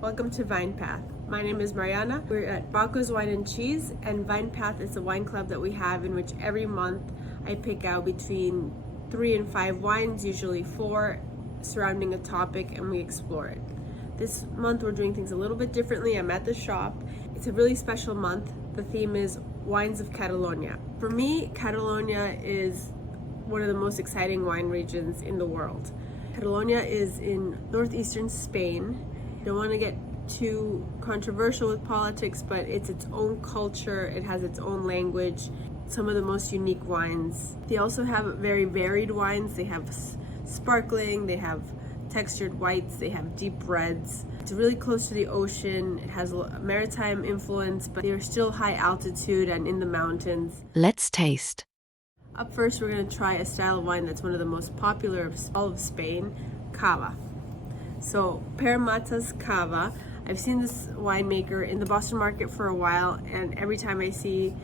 Welcome to Vine Path. My name is Mariana. We're at Baco's Wine and Cheese, and Vine Path is a wine club that we have in which every month I pick out between 3 and 5 wines, usually 4, surrounding a topic, and we explore it. This month we're doing things a little bit differently. I'm at the shop. It's a really special month. The theme is Wines of Catalonia. For me, Catalonia is one of the most exciting wine regions in the world. Catalonia is in northeastern Spain. I don't want to get too controversial with politics, but it's its own culture. It has its own language. Some of the most unique wines. They also have very varied wines. They have sparkling, they have textured whites, they have deep reds. It's really close to the ocean. It has a maritime influence, but they are still high altitude and in the mountains. Let's taste. Up first, we're going to try a style of wine that's one of the most popular of all of Spain, cava. So, Pere cava. I've seen this winemaker in the Boston market for a while, and every time I see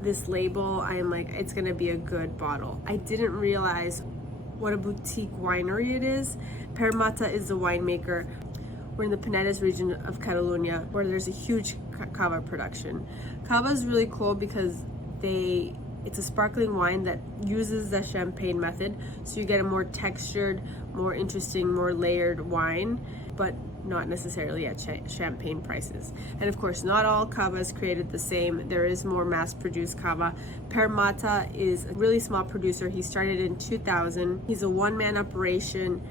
this label, I am like, it's going to be a good bottle. I didn't realize what a boutique winery it is. Pere is the winemaker. We're in the Penedes region of Catalunya, where there's a huge cava production. Cava is really cool because it's a sparkling wine that uses the champagne method, so you get a more textured, more interesting, more layered wine, but not necessarily at champagne prices. And of course, not all cava is created the same. There is more mass-produced cava. Pere is a really small producer. He started in 2000. He's a one-man operation.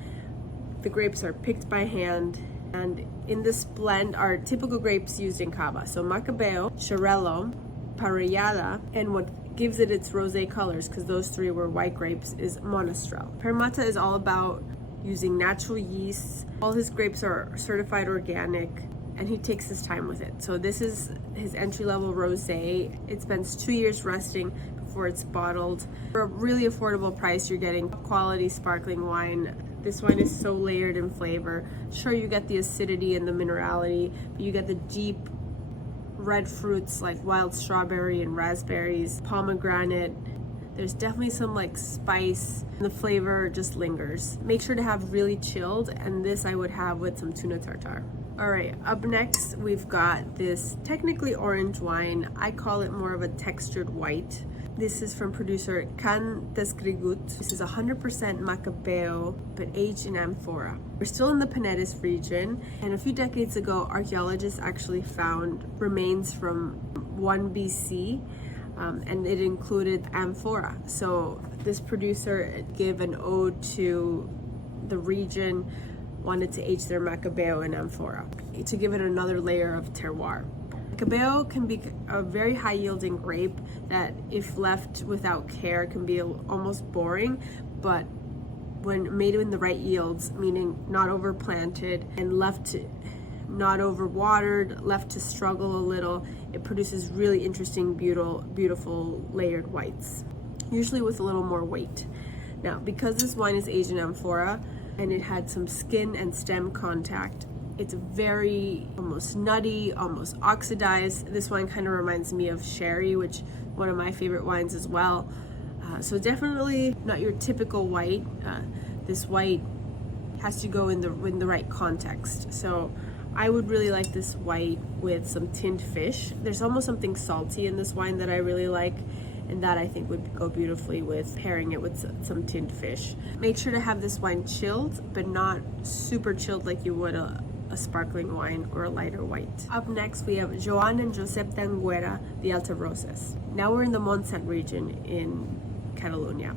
The grapes are picked by hand, and in this blend are typical grapes used in cava. So Macabeo, Xarel-lo, Parellada, and what gives it its rosé colors, because those 3 were white grapes, is Monastrell. Pere is all about using natural yeasts. All his grapes are certified organic, and he takes his time with it. So this is his entry-level rosé. It spends 2 years resting before it's bottled. For a really affordable price, you're getting quality sparkling wine. This wine is so layered in flavor. Sure, you get the acidity and the minerality, but you get the deep red fruits like wild strawberry and raspberries, pomegranate. There's definitely some like spice, and the flavor just lingers. Make sure to have really chilled, and this I would have with some tuna tartare. All right, up next we've got this technically orange wine. I call it more of a textured white. This is from producer Descregut. This is 100% Macabeo, but aged in amphora. We're still in the Penedes region, and a few decades ago, archaeologists actually found remains from 1 BC, and it included amphora. So this producer gave an ode to the region, wanted to age their Macabeo in amphora to give it another layer of terroir. Macabeo can be a very high yielding grape that, if left without care, can be almost boring, but when made in the right yields, meaning not overplanted and left not overwatered, left to struggle a little, it produces really interesting, beautiful layered whites, usually with a little more weight. Now, because this wine is aged in amphora and it had some skin and stem contact, it's very almost nutty, almost oxidized. This wine kind of reminds me of sherry, which is one of my favorite wines as well. So definitely not your typical white. This white has to go in the right context. So I would really like this white with some tinned fish. There's almost something salty in this wine that I really like, and that I think would go beautifully with pairing it with some tinned fish. Make sure to have this wine chilled, but not super chilled like you would a sparkling wine or a lighter white. Up next, we have Joan and Josep d'Anguera, the Altaroses. Now we're in the Montsant region in Catalunya.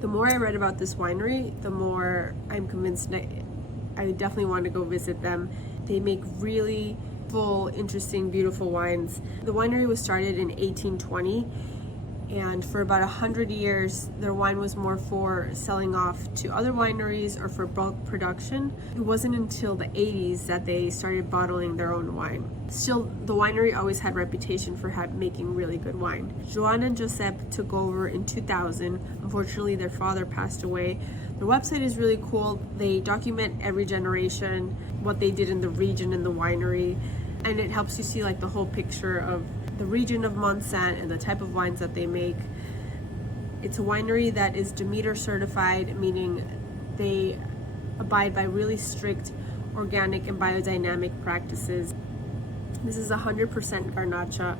The more I read about this winery, the more I'm convinced I definitely want to go visit them. They make really full, interesting, beautiful wines. The winery was started in 1820, and for about 100 years, their wine was more for selling off to other wineries or for bulk production. It wasn't until the 80s that they started bottling their own wine. Still, the winery always had a reputation for making really good wine. Joan and Josep took over in 2000. Unfortunately, their father passed away. Their website is really cool. They document every generation, what they did in the region and the winery, and it helps you see like the whole picture of the region of Montsant and the type of wines that they make. It's a winery that is Demeter certified, meaning they abide by really strict organic and biodynamic practices. This is 100% Garnacha.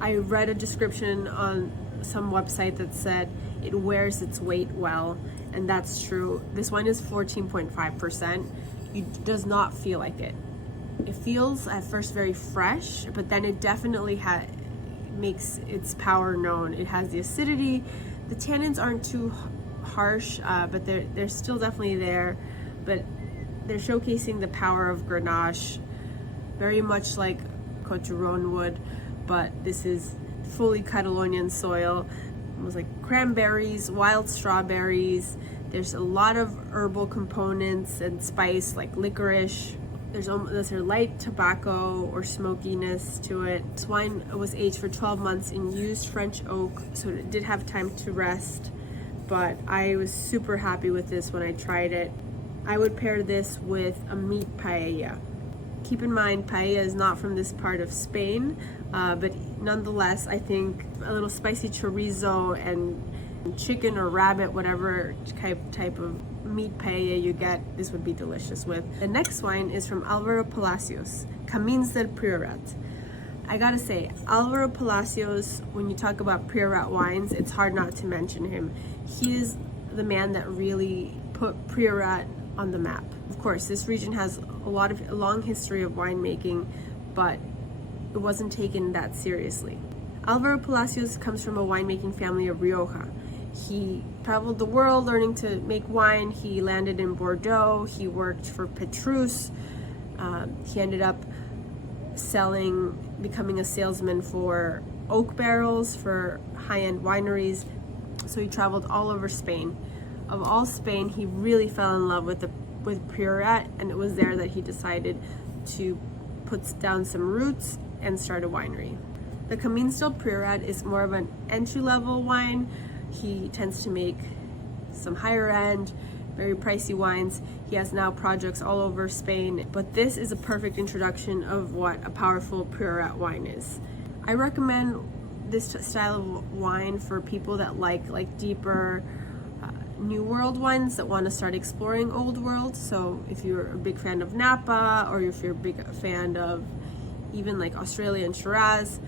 I read a description on some website that said it wears its weight well, and that's true. This wine is 14.5%. It does not feel like it. It feels at first very fresh, but then it definitely makes its power known. It has the acidity. The tannins aren't too harsh, but they're still definitely there. But they're showcasing the power of Grenache, very much like Côte du Rhône would, but this is fully Catalonian soil. It was like cranberries, wild strawberries. There's a lot of herbal components and spice like licorice. There's a light tobacco or smokiness to it. This wine was aged for 12 months in used French oak, so it did have time to rest, but I was super happy with this when I tried it. I would pair this with a meat paella. Keep in mind, paella is not from this part of Spain, but nonetheless, I think a little spicy chorizo and chicken or rabbit, whatever type of meat paella you get, this would be delicious with. The next wine is from Alvaro Palacios, Camins del Priorat. I gotta say, Alvaro Palacios, when you talk about Priorat wines, it's hard not to mention him. He is the man that really put Priorat on the map. Of course, this region has a long history of winemaking, but it wasn't taken that seriously. Alvaro Palacios comes from a winemaking family of Rioja. He traveled the world learning to make wine. He landed in Bordeaux. He worked for Petrus. He ended up becoming a salesman for oak barrels for high-end wineries. So he traveled all over Spain. Of all Spain, he really fell in love with Priorat, and it was there that he decided to put down some roots and start a winery. The Camins del Priorat is more of an entry-level wine. He tends to make some higher-end, very pricey wines. He has now projects all over Spain, but this is a perfect introduction of what a powerful Priorat wine is. I recommend this style of wine for people that like deeper New World wines, that want to start exploring Old World. So if you're a big fan of Napa, or if you're a big fan of even like Australian Shiraz,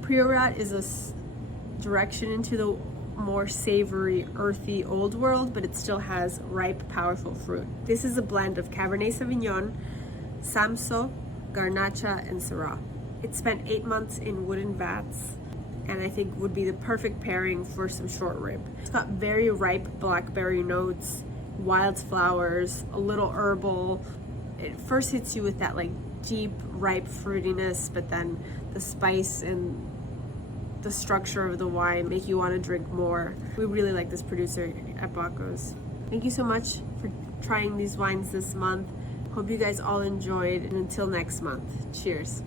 Priorat is a direction into the more savory, earthy Old World, but it still has ripe, powerful fruit. This is a blend of Cabernet Sauvignon, Samso, Garnacha, and Syrah. It spent 8 months in wooden vats, and I think would be the perfect pairing for some short rib. It's got very ripe blackberry notes, wild flowers, a little herbal. It first hits you with that like deep, ripe fruitiness, but then the spice and the structure of the wine make you want to drink more. We really like this producer at Bacos. Thank you so much for trying these wines this month. Hope you guys all enjoyed, and until next month, cheers.